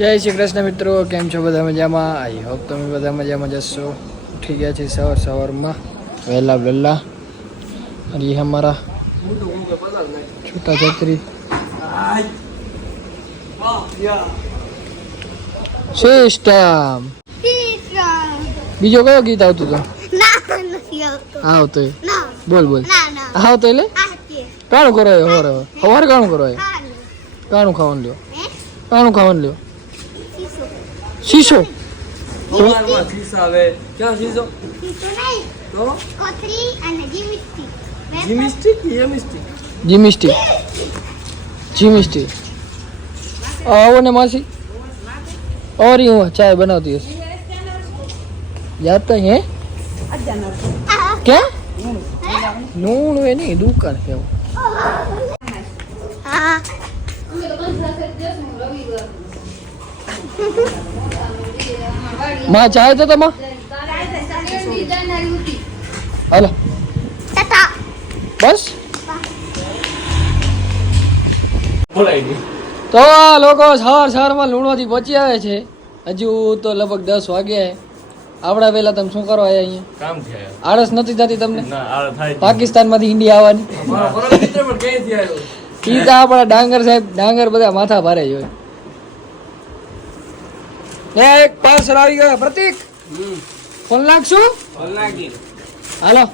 જય શ્રી કૃષ્ણ મિત્રો કેમ છો બધા મજામાં? આઈ હોપ તમે બધા મજામાં જશો. ઉઠી ગયા છે સવાર સવારમાં વહેલા વહેલા. અને એ અમારા છૂટા છત્રી સિસ્ટમ. બીજો કયો ગીત આવતું તો આવતો બોલ બોલ. આવતો એટલે? કાણું કરાયો હોરે હોરે કાણું કરાયો કાણું ખાવાનું લ્યો. કાણું ખાવાનું લ્યો. શીશો સવારમાં શીશા આવે ક્યાં શીશો શીશો નહીં તો કોથળી અને જીમિસ્ટિક જીમિસ્ટિક કે યમિસ્ટિક જીમિસ્ટી જીમિસ્ટી આવો ને માસી और यूं चाय बनाती है जाता ही है क्या नून वे नहीं दुकान है वो માં જાય તો તમા હલો. બસ? તો લોકો સવાર સવારમાં લૂણોથી પહોંચી આવે છે. હજુ તો લગભગ દસ વાગ્યા આપણા વેલા તમે શું કરો અહીંયા? કામ થયા આળસ નથી થતી તમને? પાકિસ્તાનમાંથી ઇન્ડિયા આવવાની. ઈ તો આપણા ડાંગર સાહેબ ડાંગર બધા માથા ભારે જ હોય. ને એક પાસ આવી ગયો. પ્રતિક ફોન લાગશું? નાખી હાલો.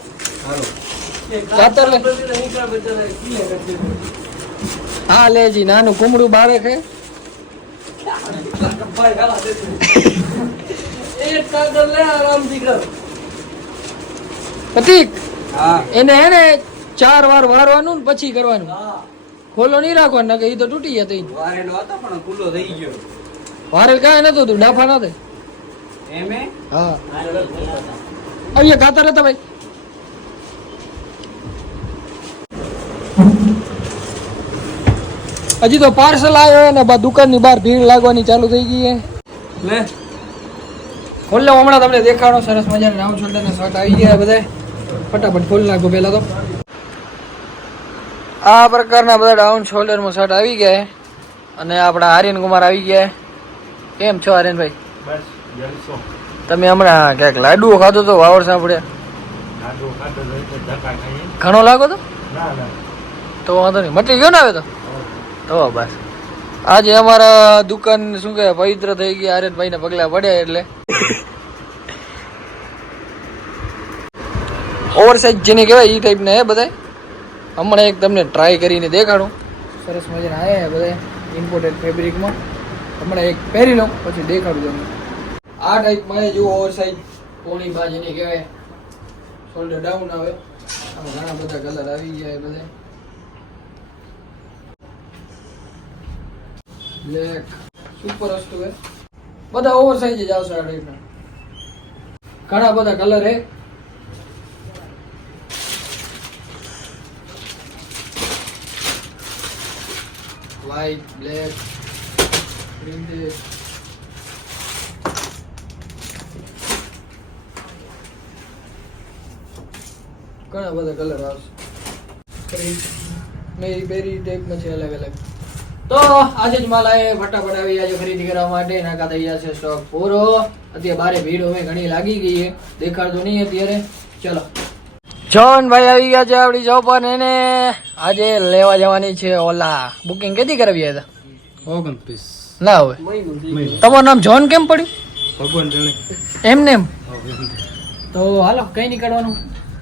હા લેજી નાનું કુમડું બારે છે. એક કાગળ લે આરામથી કર. પ્રતિક એને હે ને ચાર વાર વારવાનું ને પછી કરવાનું. ખોલો નહીં રાખવાનું નકર એ તો તૂટી જતો ઈ. વારેલો હતો પણ ખુલ્લો થઈ ગયો. વારેલ કાંઈ નતું તું ડાફા નહોતે. એમે? હા. અહીંયા ગાતા રહેતા ભાઈ. હજી તો પાર્સલ આવ્યો ને બા દુકાનની બહાર ભીડ લાગવાની ચાલુ થઈ ગઈ હે. લે. ખોલ્લો હમણાં તમને દેખાડો સરસ મજાના શોલ્ડર છોટાના શર્ટ આવી ગયા બધા ફટાફટ ખોલી નાખો પહેલા તો. આ પ્રકારના બધા ડાઉન શોલ્ડરમાં શર્ટ આવી ગયા અને આપણા આર્યન કુમાર આવી ગયા. કેમ છો આર્યનભાઈ? બસ જલસો તમે હમણાં ક્યાંક લાડુઓ ખાધો તો વાવર સાંભળ્યા. ઘણો લાગો તો? ના ના. તો વાંધો નહીં. મટી ગયો ને આવે તો તો બસ. આજે અમારા દુકાન શું કહેવાય પવિત્ર થઈ ગઈ આર્યનભાઈ ને પગલા પડ્યા એટલે. ઓવર સાઇઝ જેને કહેવાય એ ટાઈપના હે બધા હમણાં એક તમને ટ્રાય કરીને દેખાડું. સરસ મજાના આવ્યા બધા ઇમ્પોર્ટેડ ફેબ્રિકમાં હમણાં એક પહેરી લઉં, પછી દેખાડું તમને. આ ટાઈપમાં જુઓ ઓવર સાઇઝ પોણી બાજ જેને કહેવાય. શોલ્ડર ડાઉન આવે. આમાં ઘણા બધા કલર આવી ગયા બધા. બ્લેક સુપર વસ્તુ હે બધા ઓવર સાઇઝ જ આવશે આ ટાઈપના ઘણા બધા કલર હે વ્હાઈટ બ્લેક પ્રિન્ટેડ ઘણા બધા કલર આવશે. બેરી ટાઈપમાં છે અલગ અલગ. તો આજે જ માલ આવે ફટાફટ આવી આજે ખરીદી કરવા માટે. નાકા ગયા છે સ્ટોક પૂરો. અત્યારે બારે ભીડ હવે ઘણી લાગી ગઈ છે. દેખાડતું નહીં અત્યારે. ચલો. જોન ભાઈ આવી ગયા છે આપણી જોબ પર એને આજે લેવા જવાની છે ઓલા. બુકિંગ કેદી કરવી હતા ઓગણત્રીસ. ના હવે તમારું નામ જોન કેમ પડ્યું? ભગવાન જણે. એમને એમ? તો હાલો કઈ નીકળવાનું?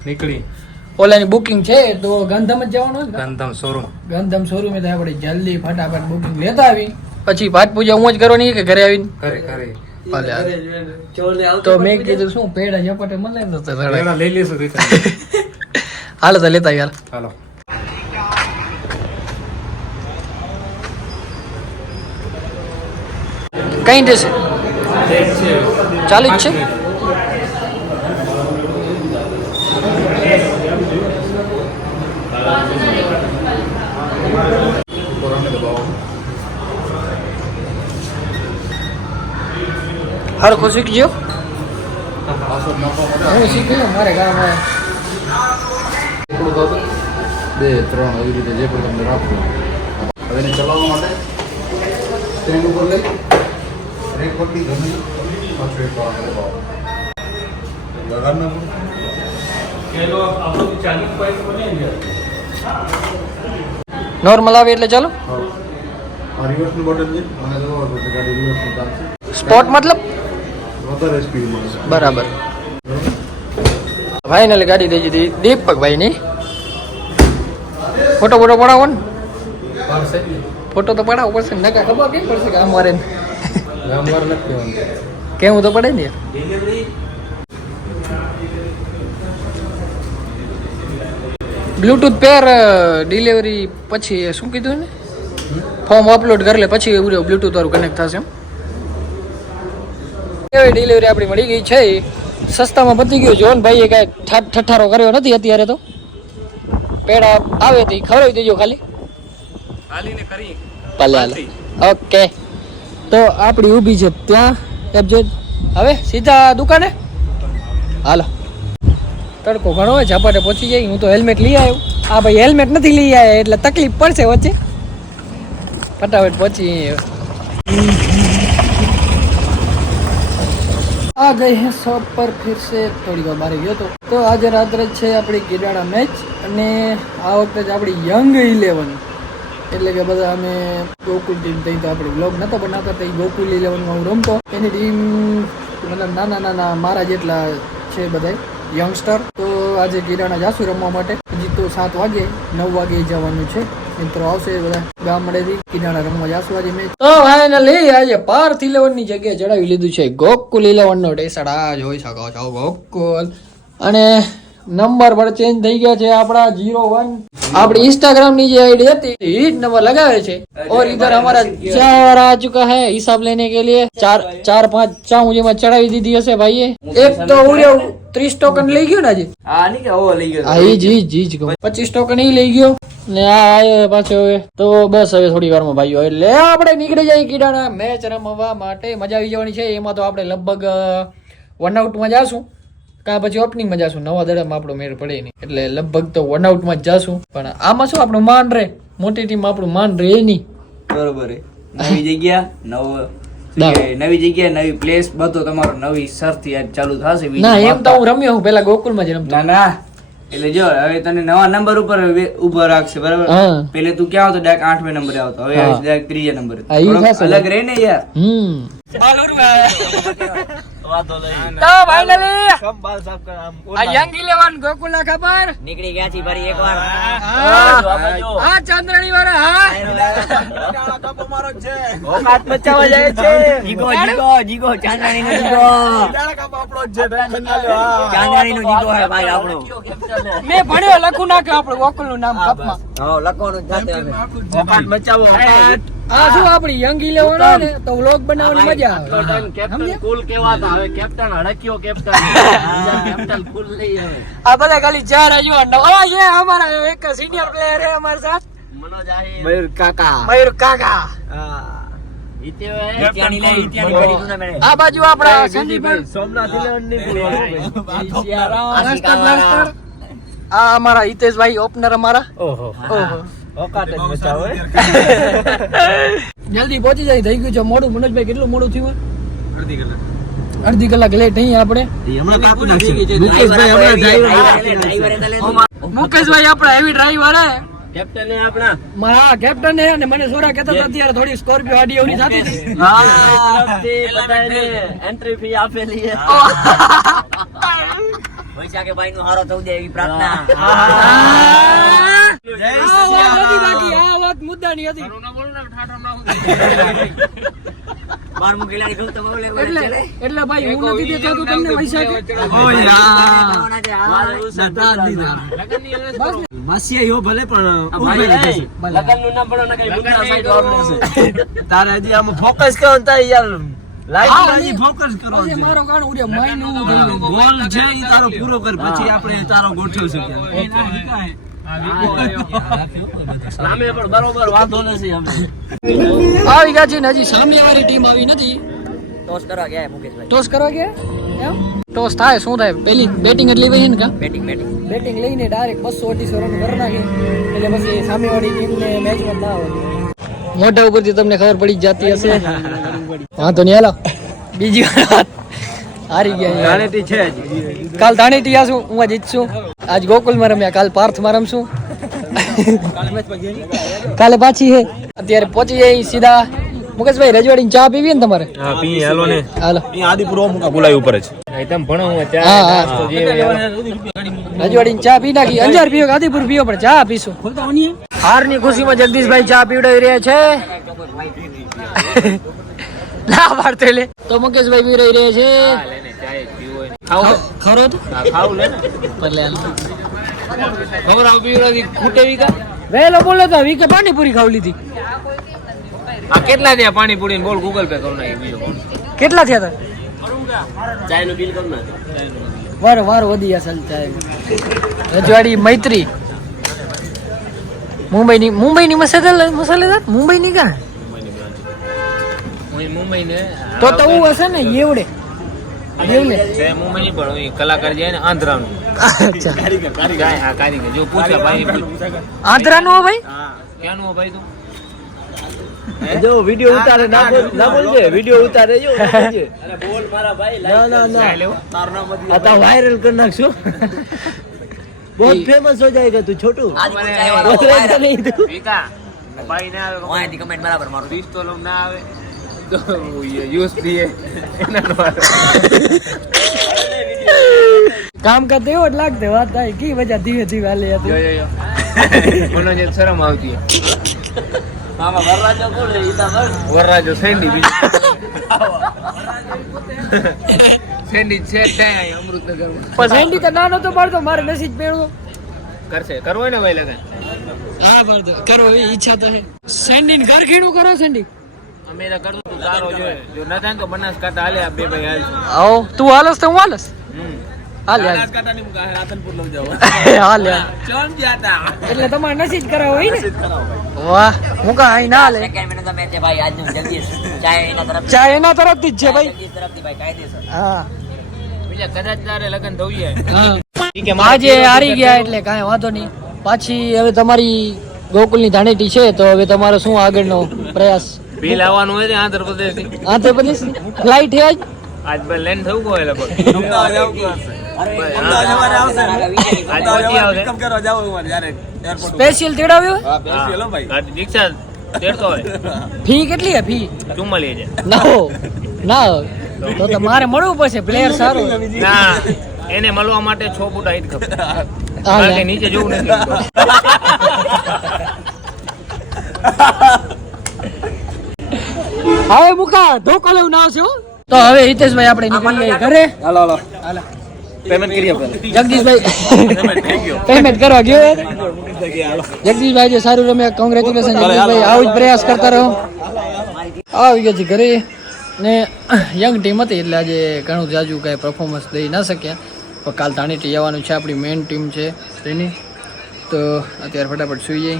નીકળી. ઓલાની બુકિંગ છે તો ગાંધમ જ જવાનું હોય ને શોરૂમ. ગાંધમ શોરૂમે તો આપણે જલ્દી ફટાફટ બુકિંગ લેતા આવી પછી પાઠ પૂજા હું જ કરવાની કે ઘરે આવીને? ઘરે ઘરે. તો મેં કીધું શું પેડા ઝપટે ને. પેલા લઈ લેશું હાલો તો લેતા યાર હાલો. કઈ જશે ચાલુ જ છે? હરખો ગયો હું શીખ્યું મારે ગામમાં બે, ત્રણ એવી રીતે જે પણ તમને રાખવું હવે ચલાવવા માટે સ્ટેન્ડ ઉપર લઈ. નોર્મલ આવે. એટલે ચાલો. રિવર્સનું બટન છે. અને જો ગાડી રિવર્સનું ચાલશે. સ્પોટ મતલબ? વધારે સ્પીડ બરાબર. ફાઇનલી ગાડી દઈ દીધી દીપક ભાઈ ની ફોટો ફોટો પડાવો ને. ફોટો તો પડાવવો પડશે ને. નકા ખબર કેમ પડશે કે આમ મારે કેવું તો પડે ને? બ્લૂટૂથ પેર ડિલિવરી પછી શું કીધું ને ફોર્મ અપલોડ કરી લે પછી બ્લૂટૂથ વાળું કનેક્ટ થશે એમ. એવી ડિલિવરી આપણી મળી ગઈ છે. સસ્તામાં પતી ગયું. જોન ભાઈએ કાંઈ ઠાઠ ઠઠારો કર્યો નથી અત્યારે તો. પેડા આવે તો ખવડાવી દેજો ખાલી. હાલીને કરી. ભલે ઓકે તો આપણી ઊભી છે ત્યાં. એબજેટ હવે સીધા દુકાને? હાલો. તડકો ઘણો હોય ઝાપાટે પહોંચી જાય. હું તો હેલ્મેટ લઈ આવ્યું. હા ભાઈ હેલ્મેટ નથી લઈ આવ્યા, એટલે તકલીફ પડશે વચ્ચે. ફટાફટ પહોંચી આ ગઈ હે શોપ પર ફિરસે થોડી વાર મારી ગયો તો. તો આજે રાત્રે છે આપણી કિરાણા મેચ અને આ વખતે જ આપણી યંગ ઇલેવન એટલે કે બધા અમે ગોકુલ ટીમ થઈ તો આપણે બ્લોગ નતો બનાવતા, તો એ ગોકુલ ઇલેવનમાં હું રમતો. એની ટીમ મતલબ નાના નાના મારા જેટલા છે બધા યંગસ્ટર તો આજે કિરાણા જાશું રમવા માટે. હજી તો સાત વાગે, નવ વાગે જવાનું છે. મિત્રો આવશે બધા ગામડેથી કિરાણા રમવા જાશું આજે મેચ તો ફાઇનલી આજે પાર્થ ઇલેવનની જગ્યાએ ચડાવી લીધું છે ગોકુલ ઇલેવન નો ટેસડ આજ જોઈ શકો છો ગોકુલ. અને નંબર પણ ચેન્જ થઈ ગયા છે આપણા જીરો વન આપણી इंस्टाग्राम ની જે आईडी હતી એ જ નંબર लगावे છે और इधर हमारा चार आ चुका है हिसाब लेने के लिए चार चार પાંચ ચાઉ જેમાં ચડાવી દીધી હશે ભાઈએ એક તો ઉડ્યો ત્રીસ ટોકન લઈ ગયો ને આજે હા ની કે ઓ લઈ ગયો હા ઈ જ ઈ જ ઈ જ કહું પચીસ ટોકન ઈ લઈ ગયો ને આ આવ્યો પાછો હવે તો બસ હવે થોડી વારમાં ભાઈઓ એટલે આપણે નીકળી જાય કીડાના મેચ રમવા માટે મજા આવી જવાની છે એમાં તો આપણે લગભગ વન આઉટમાં જાશું કાં પછી ઓપનિંગમાં જશું. નવા દડામાં આપણો મેળ પડે નહીં. એટલે લગભગ તો વન આઉટમાં જ જશું. પણ આમાં શું આપણું માન રહે? મોટી ટીમ આપણું માન રહે નહીં. બરોબર નવી જગ્યા નવો નવી જગ્યા નવી પ્લેસ બધો તમારો નવી સરથી આજ ચાલુ થશે ના એમ તો હું રમ્યો હું પેલા ગોકુલમાં જ રમતો ના ના. એટલે જો હવે તને નવા નંબર ઉપર ઊભો રાખશે બરાબર. પેલે તું ક્યાં આવતો ડાયરેક્ટ આઠમે નંબરે આવતો. હવે. આવીશ ત્રીજા નંબરે. અલગ રહે ને યાર? હમ. વાંધો નહીં. તો ફાઇનલી આ યંગ ઇલેવન ગોકુલ ખબર? નીકળી ગયા છી ફરી એકવાર. હા. ચંદ્રણી વાળા હા ઓકાત બચાવવા જાય છે. જીગો જીગો જીગો ચાંદરાણી નો જીગો ચાંદરાણી નો જીગો હે ભાઈ આપણો. મેં ભણ્યો લખું નાખ્યો આપણું ગોકુલનું નામ કપમાં હા લખવાનું જાતે ઓકાત બચાવો ઓકાત. આ શું આપણી યંગ ઇલેવન હોય ને તો વ્લોગ બનાવવાની મજા આવે. કેપ્ટન કુલ કેવાતા હવે કેપ્ટન હડક્યો કેપ્ટન કેપ્ટન કુલ લઈ આવે આ બધા ખાલી ચાર હજુ નવા છે અમારા એક સિનિયર પ્લેયર છે અમારા સાથ. મનોજ આહિર મયુર કાકા. મયુર કાકા. આ બાજુ સોમનાથ ઇલેવનની આ અમારા હિતેશભાઈ ઓપનર અમારા. ઓહો. ઓહો. ઓકાત જ બચાવો જલ્દી પહોંચી જાય થઈ ગયું છે મોડું. મનોજભાઈ કેટલું મોડું થયું હોય? અડધી કલાક. લેટ અહીં આપણે? હમણાં કાપી નાખશે મુકેશભાઈ હમણાં મુકેશભાઈ આપણા હેવી ડ્રાઈવર હે. કેપ્ટન એ આપણા. હા કેપ્ટન હે અને મને સોરા કહેતા હતા અત્યારે થોડી સ્કોર્પિયો આડી હતી. હા બધાને એન્ટ્રી ફી આપેલી વૈશાખે ભાઈ નું હારો થવું દે એવી પ્રાર્થના. આ વાત નથી બાકી, આ વાત મુદ્દાની હતી. બારમું ખેલાડી ગૌતમ ઓલે એટલે એટલે ભાઈ હું નથી દેખાતું તમને વૈશાખે બસ ને. માસીઓ ભલે પણ લગનનું નામ પણ કઈ મુદ્દા સાઈડ વાળું તારે હજી આમ ફોકસ કરો તારે યાર લાઈફ ફોકસ કરો મારો. ગોલ છે એ તારો પૂરો કર પછી આપણે તારો ગોઠવશું ક્યાંક. નામે પણ બરોબર વાંધો નથી અમે. આવી ગયા છે ને હજી સામેવાળી ટીમ આવી નથી. ટોસ કરવા ગયા મુકેશભાઈ. ટોસ કરવા ગયા? ટોસ થાય શું થાય? પેલી બેટિંગ જ લેવી ને કા? બેટિંગ બેટિંગ બેટિંગ લઈને ડાયરેક્ટ બસો અઢીસો રન કરી નાખે. એટલે પછી સામેવાળી ટીમને મેચમાં ના આવે મોઢા ઉપરથી તમને ખબર પડી જ જતી હશે. વાંધો નહીં હાલો. બીજી વાર હારી ગયા. છે કાલ ધાણીટી આશું હું જીતશું. આજ ગોકુલમાં રમ્યા કાલ પાર્થમાં રમશું. કાલે પાછી હે. અત્યારે પહોંચી જાય સીધા. મુકેશભાઈ રજવાડી ચા પીવી ને તમારે? હા પી હાલો ને. હાલો. આદિપુર મુકા બોલાય ઉપર જ. તમે ભણો હું હા હા. ચા પી નાખી. અંજાર પીવો આદિપુર પીવો પણ ચા પીશું. હારની ખુશીમાં જગદીશભાઈ ચા પીવડાવી રહ્યા છે. ના પાડતો એટલે તો મુકેશભાઈ પીવડાવી રહ્યા છે. ખરો તો? ખાવું લે પરલે ખબર આવ પીવડાવી ખૂટે વીકા વેલો બોલે તો વીકે પાણીપુરી ખાવ લીધી. આ કેટલા થયા પાણી પૂરી બોલ ગૂગલ પે કરું નાખી બીજો કેટલા થયા હતા ચાયનું બિલ કરું નાખ વાર વાર વધી ચાલ ચાય. રજવાડી મૈત્રી. મુંબઈની મુંબઈની મસાલા મસાલેદાર? મુંબઈની કા? મુંબઈ ને તો તો હશે ને એવડે એવડે છે મુંબઈ ની પણ હું કલાકાર જાય ને આંધ્રાનું અચ્છા જાય હા કારીગર જો પૂછ્યા ભાઈ પૂછ આંધ્રાનો હો ભાઈ હા ક્યાંનું હો ભાઈ તું જો વિડિયો ઉતારે ના બોલ ના બોલજે વિડિયો ઉતારે જો બોલજે. ના ના ના ચાય લેવો આ તો વાયરલ કરી નાખશું बहुत फेमस हो जाएगा तू छोटू बोलेगा नहीं तू વિકા ભાઈ ના આવે વાંચી કમેન્ટ બરાબર મારું વીસ તો લોક ના આવે તો યુઝ થઈએ કામ કરતે એવો જ લાગતે વાત થાય કી વજહ ધીમે ધીમે હાલે હતી જો જો મને જે શરમ આવતી વરરાજો સેન્ડી સેન્ડી છે ત્યાં અહીં પણ સેન્ડી તો નાનો તો પડતો મારે નસીબ પેણો કરશે. કરવો હોય ને ભાઈ લગન? હા પડતો. ઈચ્છા તો છે. સેન્ડી ને ઘરખીણું કરો સેન્ડી અમે કરતું સારો જોઈએ. જો ન થાય તો બનાસકાંઠા હાલે આ બે ભાઈ હાલ. આવો તું હાલસ તો હું હાલસ? હાલ હાલ. એટલે તમારે નસીબ કરાવો હોય ને? વાહ હું કા અહીં ના હાલે. ચા એના તરફથી જ છે ભાઈ. હા. બીજા કદાચ તારે લગન હા. આજે હારી ગયા એટલે કાંઈ વાંધો નહીં. પાછી હવે તમારી ગોકુલની ધાણેટી છે તો હવે તમારો શું આગળનો પ્રયાસ? બિલ આવવાનું હોય ને આંધ્રપ્રદેશથી આંધ્રપ્રદેશ ફ્લાઇટ હે આજ? આજ બે લેન્ડ થવું કોઈ લગભગ. સ્પેશિયલ તેડાવ્યો હા. બેસી લો ભાઈ. આજ રિક્ષા હોય. ફી કેટલી હે ફી? ચુમ્માલીસ હજાર ના ના તો તો મારે મળવું પડશે પ્લેયર સારું ના એને મળવા માટે છ ફૂટ હાઈટ લે. નીચે જોવું નથી. હવે મુકા ધોકો લેવું ના આવશે તો હવે હિતેશભાઈ આપણે નીકળીએ ઘરે. હાલો હાલો. હાલો. પેમેન્ટ કરીએ જગદીશભાઈ. પેમેન્ટ કરવા ગયો જગદીશભાઈ જે સારું રમે કોંગ્રેચ્યુલેશન જગદીશભાઈ. આવું જ પ્રયાસ કરતા રહો. આવી ગયા છે ઘરે. ને યંગ ટીમ હતી એટલે આજે ઘણું જાજુ કાંઈ પરફોર્મન્સ દઈ ના શક્યા. પણ કાલ તાણીટી જવાનું છે આપણી મેઇન ટીમ છે તેની. તો અત્યારે ફટાફટ સુઈ જઈ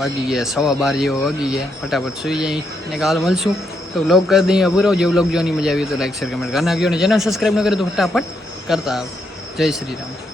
વાગી ગયા સવા બાર જેવો વાગી ગયા. ફટાફટ સુઈ જઈ ને કાલ મળશું. તો વ્લોગ કરી દઈએ. પૂરો જે વ્લોગ જોવાની મજા આવી તો લાઈક શેર કમેન્ટ કરી નાખજો અને જેને સબસ્ક્રાઈબ ન કરે તો ફટાફટ કરતા આવ. જય શ્રી રામ.